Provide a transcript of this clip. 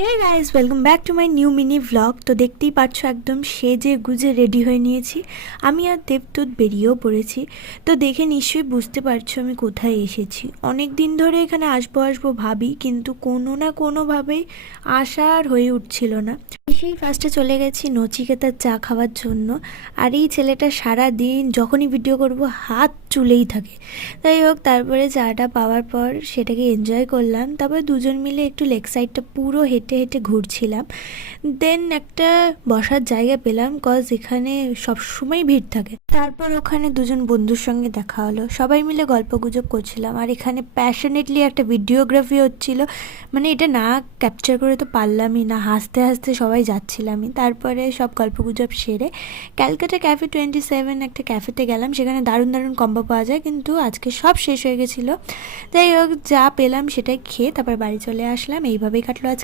Hey guys, welcome back to my new mini vlog. তো দেখতেই পাচ্ছ একদম সেজে গুজে রেডি হয়ে নিয়েছি। আমি আর দেবদূত বেরিয়েও পড়েছি। তো দেখে নিশ্চয়ই বুঝতে পারছো আমি কোথায় এসেছি। অনেক দিন ধরে এখানে আসবো আসবো ভাবি, কিন্তু কোনো না কোনোভাবেই আসা আর হয়ে উঠছিল না। এসেই ফার্স্টে চলে গেছি নচিকেতার চা খাওয়ার জন্য। আর এই ছেলেটা সারা দিন যখনই ভিডিও করব হাত চুলেই থাকে। তাই হোক, তারপরে চাটা পাওয়ার পর সেটাকে এনজয় করলাম। তারপরে দুজন মিলে একটু লেক সাইডটা পুরো হেঁটে হেঁটে ঘুরছিলাম। দেন একটা বসার জায়গা পেলাম, কজ এখানে সবসময় ভিড় থাকে। তারপর ওখানে দুজন বন্ধুর সঙ্গে দেখা হলো, সবাই মিলে গল্প গুজব করছিলাম। আর এখানে প্যাশনেটলি একটা ভিডিওগ্রাফি হচ্ছিল, মানে এটা না ক্যাপচার করে তো পারলামই না, হাসতে হাসতে সবাই যাচ্ছিলামই। তারপরে সব গল্পগুজব সেরে ক্যালকাটা ক্যাফে 27 একটা ক্যাফেতে গেলাম। সেখানে দারুণ দারুণ কম্বো পাওয়া যায়, কিন্তু আজকে সব শেষ হয়ে গেছিলো। যাই হোক, যা পেলাম সেটাই খেয়ে তারপর বাড়ি চলে আসলাম। এইভাবেই কাটলো আজকে।